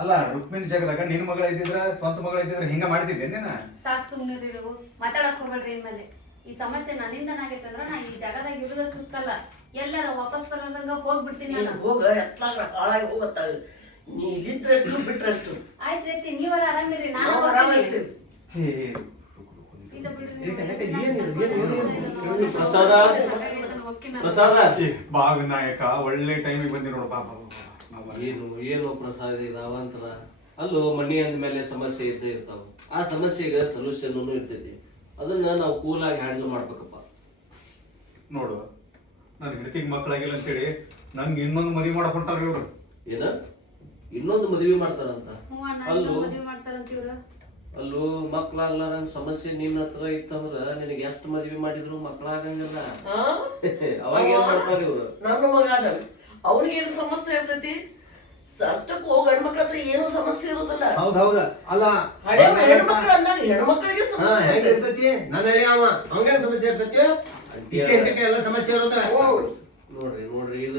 ಅಲ್ಲ ರುಕ್ಮಿಣಿ ಜಾಗದಾಗ ನಿನ್ ಮಗಳ ಇದ್ದಿದ್ರ ಸ್ವಂತ ಮಗಳ ಇದ್ದಿದ್ರ ಹಿಂಗ ಮಾಡ್ತಿದ್ದೆ ನೀನ? ಸಾಕ್ ಸುಮ್ನಿರಿ ನೀವು ಮಾತಾಡಕ್ ಹೋಗ್ಬೇಡ್ರಿ ಇನ್ಮೇಲೆ. ಈ ಸಮಸ್ಯೆ ನನ್ನಿಂದ ಆಗೈತಂದ್ರ ನಾ ಈ ಜಾಗದಾಗ ಇರುದ ಸುತ್ತಲ್ಲ, ಎಲ್ಲಾರ ವಾಪಸ್ ಬರೋದಂಗ ಹೋಗ್ಬಿಡ್ತೀನಿ ನಾನು. ಹೋಗ ಎತ್ಲಾಗ ಹಾಳಾಗಿ ಹೋಗತ್ತಾಳ. ನೀ ಇಲ್ಲಿದ್ರಷ್ಟು ಬಿಟ್ರಷ್ಟು. ಆಯ್ತು ರೀತಿ ನೀವರ ಆರಾಮಿರಿ, ನಾನು ನಾವು ಆರಾಮಾಗಿರ್ತೀವಿ. ಬಾಗ ನಾಯಕ ಒಳ್ಳೆ ಟೈಮಿಗೆ ಬಂದಿ ನೋಡು ಬಾಬಾ. ಏನು ಪ್ರಸಾದ ಇದಾವಂತರ ಅಲ್ಲೋ ಮನಿ ಅಂದ್ಮೇಲೆ ಸಮಸ್ಯೆ ಇದ್ದೇ ಇರ್ತಾವ. ಆ ಸಮಸ್ಯೆಗೆ ಸೊಲ್ಯೂಷನ್ ಇರ್ತೈತಿ. ಅದನ್ನ ನಾವು ಕೂಲಾಗಿ ಹ್ಯಾಂಡಲ್ ಮಾಡ್ಬೇಕಪ್ಪ. ನೋಡು ನನ್ ಹೆಂಡತಿಗೆ ಮಕ್ಕಳಾಗಿಲ್ಲ ಅಂತೇಳಿ ನನ್ಗೆ ಇನ್ನೊಂದು ಮದುವೆ ಮಾಡಕ್ ಹೊಂಟಾರ ಇವ್ರು. ಏನ ಇನ್ನೊಂದು ಮದುವೆ ಮಾಡ್ತಾರಂತ? ಮದುವೆ ಮಾಡ್ತಾರಂತ ಇವ್ರು. ಅಲ್ಲೂ ಮಕ್ಳಾಗ್ಲಾರಂಗ ಸಮಸ್ಯೆ ನಿನ್ನ ಹತ್ರ ಇತ್ತಂದ್ರ ನಿನಗೆ ಎಷ್ಟು ಮದ್ವಿ ಮಾಡಿದ್ರು ಮಕ್ಳಾಗಂಗಿಲ್ಲ. ಅವಾಗ ಏನ್ ಮಾಡ್ತಾರ ಇವ್ರು? ನನ್ನ ಮಗ ಅದ, ಅವನಿಗೇನು ಸಮಸ್ಯೆ ಇರ್ತೈತಿ? ಅಷ್ಟಕ್ಕೂ ಗಂಡ್ಮಕ್ಳ ಹತ್ರ ಏನು ಸಮಸ್ಯೆ ಇರೋದಿಲ್ಲ. ಹೌದೌದ. ಅಲ್ಲ ಹಳೆ ಹೆಣ್ಮಕ್ಳು ಅಂದಾಗ ಹೆಣ್ಮಕ್ಳಿಗೆ ಸಮಸ್ಯೆ ಇರ್ತೈತಿ. ನನ್ನ ಹೇಳಿ ಅವಂಗೇನ್ ಸಮಸ್ಯೆ ಇರ್ತೈತಿ? ಎಲ್ಲ ಸಮಸ್ಯೆ ಇರೋದ. ನೋಡ್ರಿ ಇದು